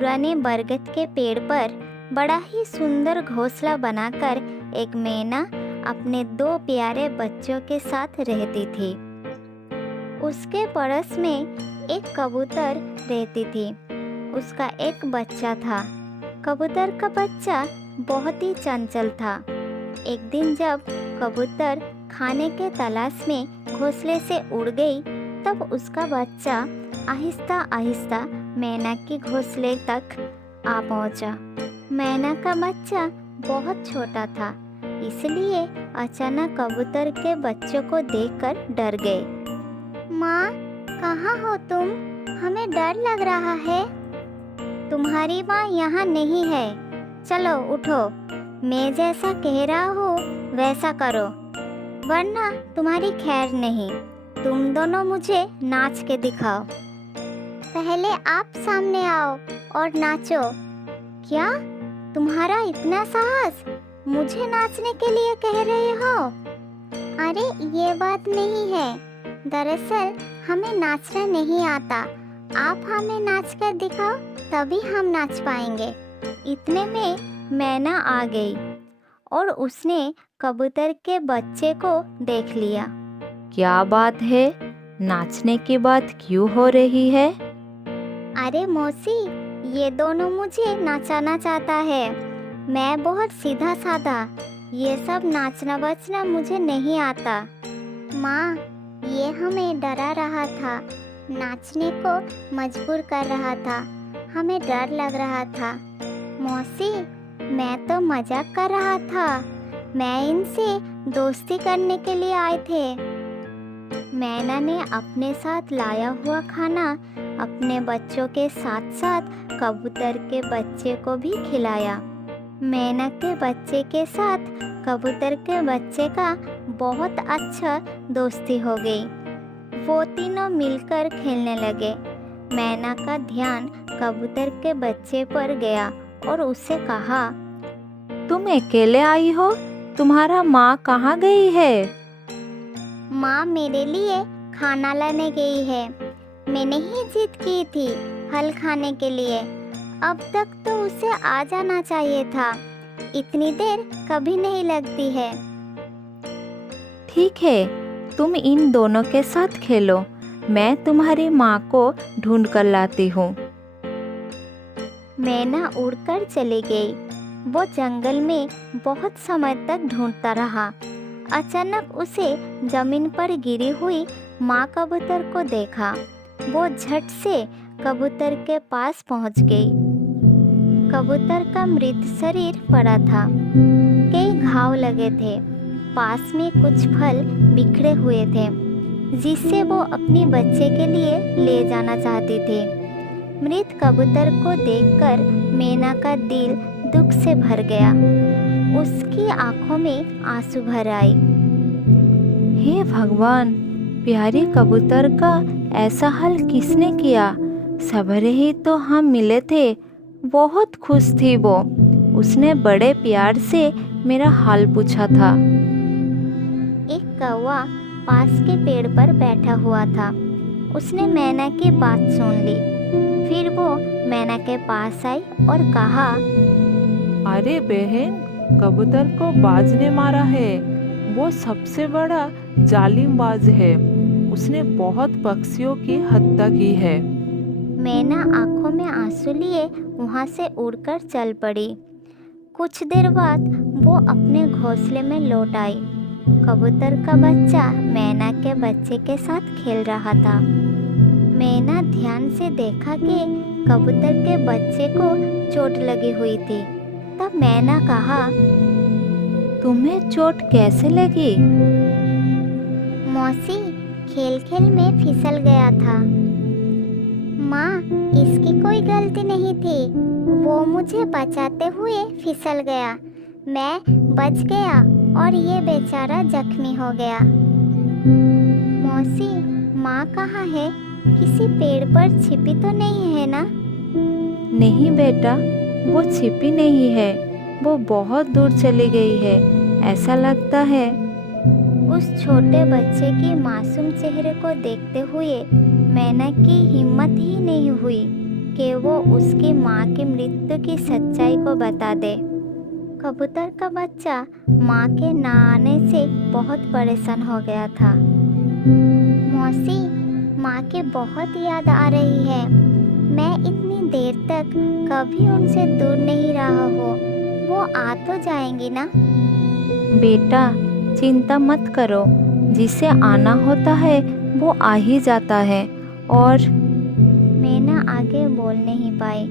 पुराने बरगद के पेड़ पर बड़ा ही सुंदर घोंसला बनाकर एक मैना अपने 2 प्यारे बच्चों के साथ रहती थी। उसके पड़ोस में एक कबूतर रहती थी। उसका एक बच्चा था। कबूतर का बच्चा बहुत ही चंचल था। एक दिन जब कबूतर खाने के तलाश में घोंसले से उड़ गई, तब उसका बच्चा आहिस्ता आहिस्ता मैना के घोंसले तक आ पहुंचा। मैना का बच्चा बहुत छोटा था, इसलिए अचानक कबूतर के बच्चों को देखकर डर गए। माँ, कहाँ हो तुम? हमें डर लग रहा है। तुम्हारी माँ यहाँ नहीं है। चलो उठो, मैं जैसा कह रहा हूँ वैसा करो, वरना तुम्हारी खैर नहीं। तुम दोनों मुझे नाच के दिखाओ। पहले आप सामने आओ और नाचो। क्या तुम्हारा इतना साहस? मुझे नाचने के लिए कह रहे हो? अरे ये बात नहीं है, दरअसल हमें नाचना नहीं आता। आप हमें नाच कर दिखाओ, तभी हम नाच पाएंगे। इतने में मैना आ गई और उसने कबूतर के बच्चे को देख लिया। क्या बात है? नाचने की बात क्यों हो रही है? अरे मौसी, ये दोनों मुझे नचाना चाहता है। मैं बहुत सीधा साधा, ये सब नाचना बचना मुझे नहीं आता। माँ, ये हमें डरा रहा था, नाचने को मजबूर कर रहा था। हमें डर लग रहा था। मौसी, मैं तो मजाक कर रहा था। मैं इनसे दोस्ती करने के लिए आए थे। मैना ने अपने साथ लाया हुआ खाना अपने बच्चों के साथ साथ कबूतर के बच्चे को भी खिलाया। मैना के बच्चे के साथ कबूतर के बच्चे का बहुत अच्छा दोस्ती हो गई। वो तीनों मिलकर खेलने लगे। मैना का ध्यान कबूतर के बच्चे पर गया और उससे कहा, तुम अकेले आई हो? तुम्हारा माँ कहाँ गई है? माँ मेरे लिए खाना लाने गई है। मैंने ही जिद की थी फल खाने के लिए। अब तक तो उसे आ जाना चाहिए था। इतनी देर कभी नहीं लगती है। ठीक है, तुम इन दोनों के साथ खेलो। मैं तुम्हारी माँ को ढूंढ कर लाती हूँ। मैना उड़कर चली गई। वो जंगल में बहुत समय तक ढूंढता रहा। अचानक उसे जमीन पर गिरी हुई माँ कबूतर को देखा। वो झट से कबूतर के पास पहुँच गई। कबूतर का मृत शरीर पड़ा था। कई घाव लगे थे। पास में कुछ फल बिखरे हुए थे, जिससे वो अपने बच्चे के लिए ले जाना चाहती थी। मृत कबूतर को देखकर मैना का दिल दुख से भर गया। उसकी आंखों में आंसू भर आए। हे भगवान, प्यारे कबूतर का ऐसा हाल किसने किया? सवेरे ही तो हम मिले थे, बहुत खुश थी वो। उसने बड़े प्यार से मेरा हाल पूछा था। एक कौवा पास के पेड़ पर बैठा हुआ था। उसने मैना की बात सुन ली। फिर वो मैना के पास आई और कहा, अरे बहन, कबूतर को बाज ने मारा है। वो सबसे बड़ा जालिमबाज है। उसने बहुत पक्षियों की हत्या की है। मैना आंखों में आंसू लिए वहाँ से उड़कर चल पड़ी। कुछ देर बाद वो अपने घोंसले में लौट आई। कबूतर का बच्चा मैना के बच्चे के साथ खेल रहा था। मैना ध्यान से देखा कि कबूतर के बच्चे को चोट लगी हुई थी। तब मैना कहा, तुम्हें चोट कैसे लगी? मौसी, खेल खेल में फिसल गया था। माँ, इसकी कोई गलती नहीं थी। वो मुझे बचाते हुए फिसल गया। मैं बच गया और ये बेचारा जख्मी हो गया। मौसी, माँ कहाँ है? किसी पेड़ पर छिपी तो नहीं है ना? नहीं बेटा, वो छिपी नहीं है। वो बहुत दूर चली गई है, ऐसा लगता है। उस छोटे बच्चे की मासूम चेहरे को देखते हुए मैना की हिम्मत ही नहीं हुई कि वो उसकी माँ की मृत्यु की सच्चाई को बता दे। कबूतर का बच्चा माँ के ना आने से बहुत परेशान हो गया था। मौसी, माँ की बहुत याद आ रही है। मैं इतनी देर तक कभी उनसे दूर नहीं रहा हूँ। वो आ तो जाएंगी ना? बेटा, चिंता मत करो, जिसे आना होता है वो आ ही जाता है। और मैना आगे बोल नहीं पाई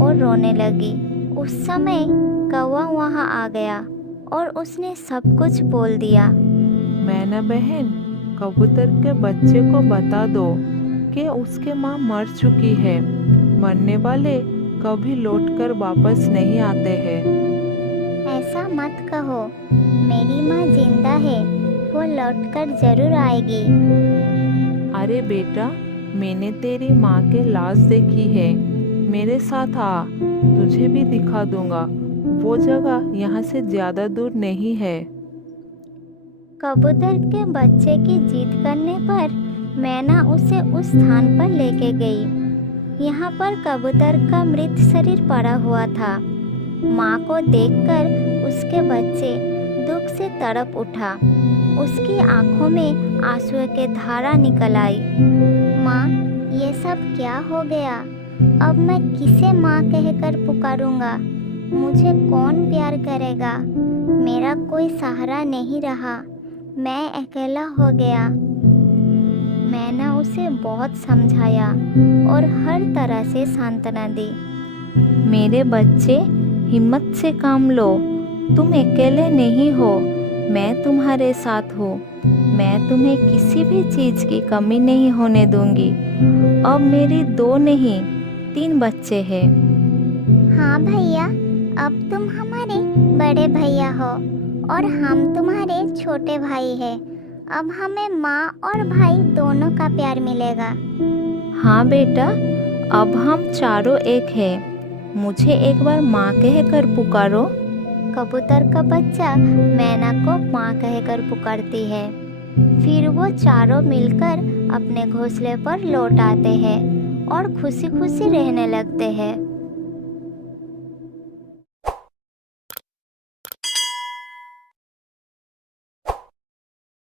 और रोने लगी। उस समय कौवा वहाँ आ गया और उसने सब कुछ बोल दिया। मैना बहन, कबूतर के बच्चे को बता दो कि उसके माँ मर चुकी है। मरने वाले कभी लौटकर वापस नहीं आते हैं। ऐसा मत कहो, मेरी माँ जिंदा है, वो लौटकर जरूर आएगी। अरे बेटा, मैंने तेरी माँ की लाश देखी है। मेरे साथ आ, तुझे भी दिखा दूंगा। वो जगह यहाँ से ज्यादा दूर नहीं है। कबूतर के बच्चे की जिद करने पर मैना उसे उस स्थान पर लेके गई। यहाँ पर कबूतर का मृत शरीर पड़ा हुआ था। माँ को देखकर उसके बच्चे दुख से तड़प उठा। उसकी आंखों में आंसुओं की धारा निकल आई। माँ, ये सब क्या हो गया? अब मैं किसे माँ कहकर पुकारूंगा? मुझे कौन प्यार करेगा? मेरा कोई सहारा नहीं रहा। मैं अकेला हो गया। मैंने उसे बहुत समझाया और हर तरह से सांत्वना दी। मेरे बच्चे, हिम्मत से काम लो। तुम अकेले नहीं हो, मैं तुम्हारे साथ हूँ। मैं तुम्हें किसी भी चीज़ की कमी नहीं होने दूंगी। अब मेरी 2 नहीं 3 बच्चे हैं। हाँ भैया, अब तुम हमारे बड़े भैया हो और हम तुम्हारे छोटे भाई हैं। अब हमें माँ और भाई दोनों का प्यार मिलेगा। हाँ बेटा, अब हम चारों एक हैं। मुझे एक बार माँ कहकर पुकारो। कबूतर का बच्चा मैना को माँ कहकर पुकारती है। फिर वो चारों मिलकर अपने घोंसले पर लौट आते हैं और खुशी खुशी रहने लगते हैं।